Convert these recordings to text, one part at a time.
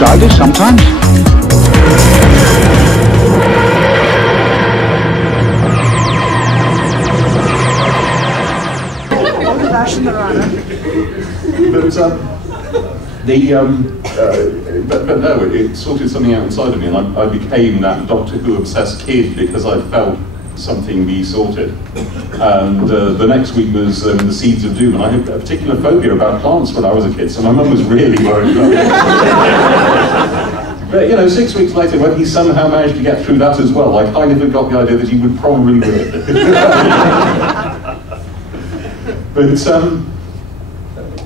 childish sometimes. But no, it sorted something out inside of me, and I became that Doctor Who obsessed kid because I felt something be sorted. And the next week was the Seeds of Doom, and I had a particular phobia about plants when I was a kid, so my mum was really worried about it. But you know, 6 weeks later, when he somehow managed to get through that as well, I kind of got the idea that he would probably do it. But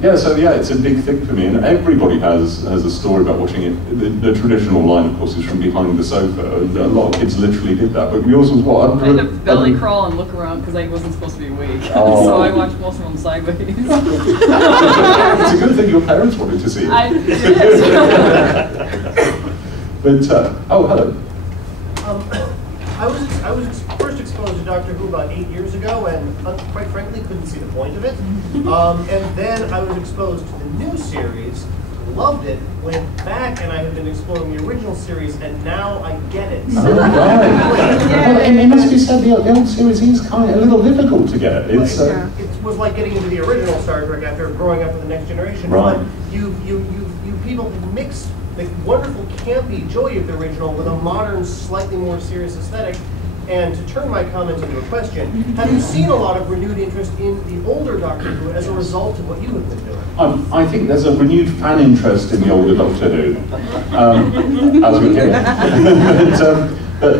yeah, so yeah, it's a big thing for me, and everybody has a story about watching it. The traditional line, of course, is from behind the sofa, and a lot of kids literally did that, but yours was what? I had to belly crawl and look around because I wasn't supposed to be awake, oh. So I watched most of them sideways. It's a good thing your parents wanted to see it. But, oh, hello. I was first exposed to Doctor Who about 8 years ago, and quite frankly couldn't see the point of it. And then I was exposed to the new series, loved it, went back, and I have been exploring the original series, and now I get it. So right. Well, it must be said the old series is kind of a little difficult to get. It's, it was like getting into the original Star Trek after growing up with the Next Generation. Right. But you people mix the wonderful campy joy of the original with a modern, slightly more serious aesthetic. And to turn my comments into a question, have you seen a lot of renewed interest in the older Doctor Who as a result of what you have been doing? I think there's a renewed fan interest in the older Doctor Who, as we hear. But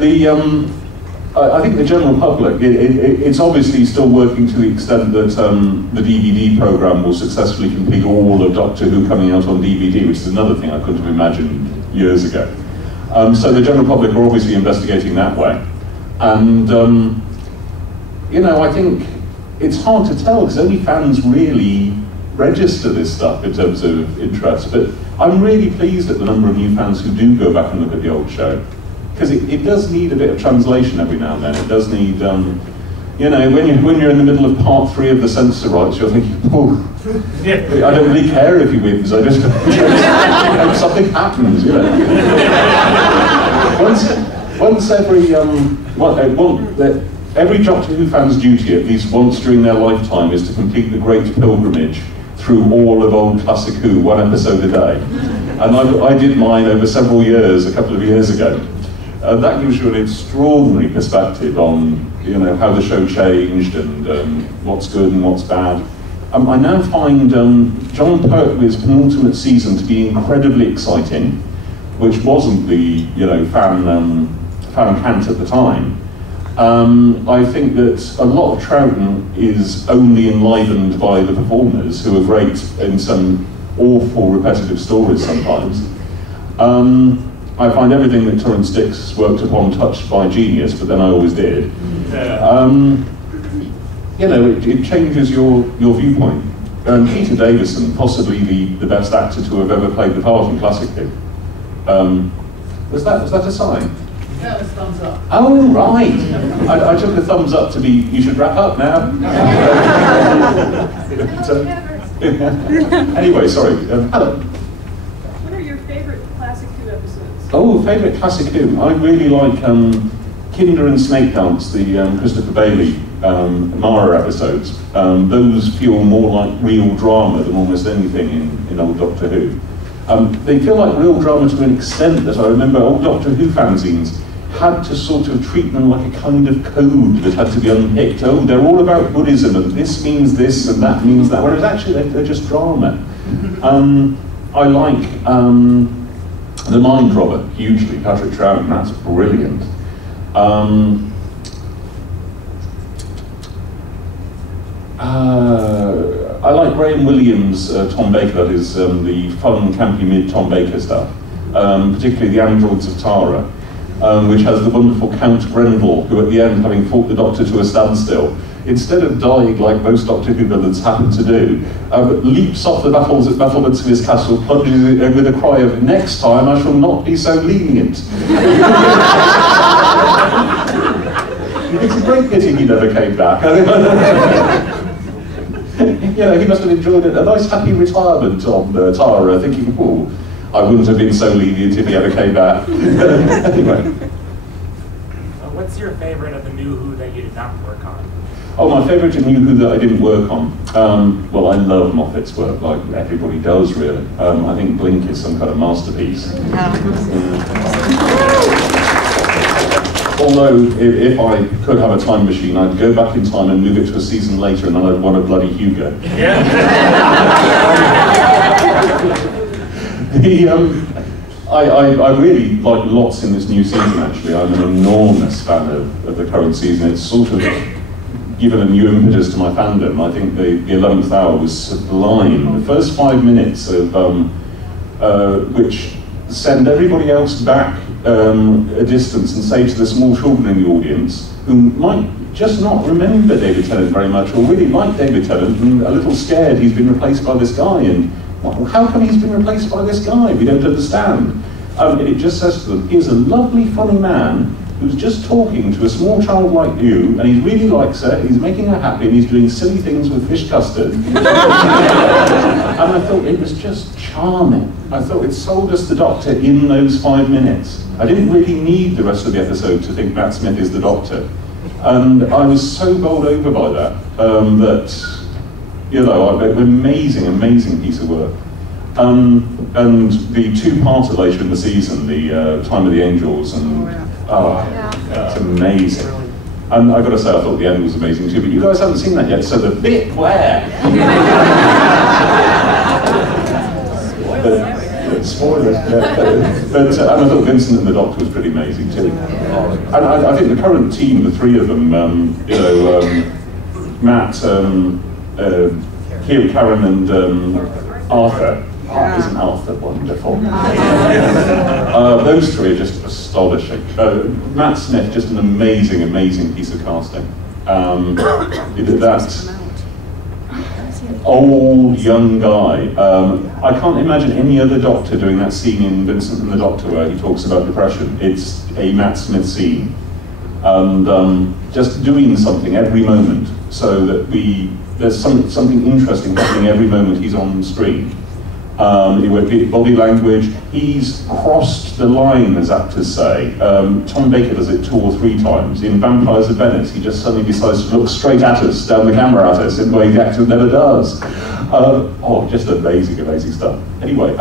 I think the general public, it's obviously still working to the extent that the DVD program will successfully complete all of Doctor Who coming out on DVD, which is another thing I couldn't have imagined years ago. So the general public are obviously investigating that way. And, you know, I think it's hard to tell because only fans really register this stuff in terms of interest. But I'm really pleased at the number of new fans who do go back and look at the old show. Because it does need a bit of translation every now and then. It does need, you know, when you're in the middle of part 3 of the censor rights, you're thinking, oh, I don't really care if he wins, I just hope something happens, you know. Once every Doctor Who fan's duty, at least once during their lifetime, is to complete the great pilgrimage through all of old classic Who, 1 episode a day. And I did mine over several years, a couple of years ago. That gives you an extraordinary perspective on, you know, how the show changed and what's good and what's bad. I now find John Pertwee's penultimate season to be incredibly exciting, which wasn't the, you know, fan cant at the time. I think that a lot of Troughton is only enlivened by the performers, who are great in some awful repetitive stories sometimes. I find everything that Torrance Dix worked upon touched by genius, but then I always did. You know, it changes your viewpoint. Peter Davison, possibly the best actor to have ever played the part in Classic Who. Was that a sign? Yeah, it's thumbs up. Oh, right. I took the thumbs up to be, you should wrap up now. Anyway, sorry. Hello. What are your favorite Classic Who episodes? Oh, favourite Classic Who? I really like Kinder and Snake Dance, the Christopher Bailey Mara episodes. Those feel more like real drama than almost anything in old Doctor Who. They feel like real drama to an extent that I remember old Doctor Who fanzines had to sort of treat them like a kind of code that had to be unpicked. Oh, they're all about Buddhism, and this means this, and that means that, whereas actually they're just drama. I like The Mind Robber hugely, Patrick Troughton, that's brilliant. I like Graham Williams' Tom Baker, that is the fun, campy mid-Tom Baker stuff, particularly The Androids of Tara, which has the wonderful Count Grendel, who at the end, having fought the Doctor to a standstill, instead of dying like most Doctor Who villains happen to do, leaps off the battlements of his castle, plunges with a cry of, "Next time I shall not be so lenient." It's a great pity he never came back. You know, he must have enjoyed a nice happy retirement on Tara, thinking, oh, I wouldn't have been so lenient if he ever came back. Anyway. What's your favorite of the new Who that you did not work on? Oh, my favourite new Who that I didn't work on? Well, I love Moffat's work, like everybody does, really. I think Blink is some kind of masterpiece. Although, if I could have a time machine, I'd go back in time and move it to a season later, and then I'd won a bloody Hugo. I really like lots in this new season, actually. I'm an enormous fan of the current season. It's sort of given a new impetus to my fandom. I think the 11th hour was sublime. The first 5 minutes of which send everybody else back a distance and say to the small children in the audience, who might just not remember David Tennant very much, or really like David Tennant, and a little scared he's been replaced by this guy, and well, how come he's been replaced by this guy? We don't understand. And it just says to them, here's a lovely, funny man who's just talking to a small child like you, and he really likes her, he's making her happy, and he's doing silly things with fish custard. And I thought it was just charming. I thought it sold us the Doctor in those 5 minutes. I didn't really need the rest of the episode to think Matt Smith is the Doctor. And I was so bowled over by that, that, you know, amazing, amazing piece of work. And the two-parter later in the season, the Time of the Angels, and it's amazing. And I've got to say, I thought the end was amazing too, but you guys haven't seen that yet, so the bit where... Spoilers. But and I thought Vincent and the Doctor was pretty amazing too. And I think the current team, the three of them, you know, Matt, Karen and Arthur. Isn't Arthur wonderful? Those three are just astonishing. Matt Smith, just an amazing, amazing piece of casting. That old, young guy. I can't imagine any other Doctor doing that scene in Vincent and the Doctor where he talks about depression. It's a Matt Smith scene. And just doing something every moment so that there's something interesting happening every moment he's on screen. Body language, he's crossed the line, as actors say. Tom Baker does it 2 or 3 times. In Vampires of Venice, he just suddenly decides to look straight at us, down the camera at us, in the way the actor never does. Oh, just amazing, amazing stuff. Anyway,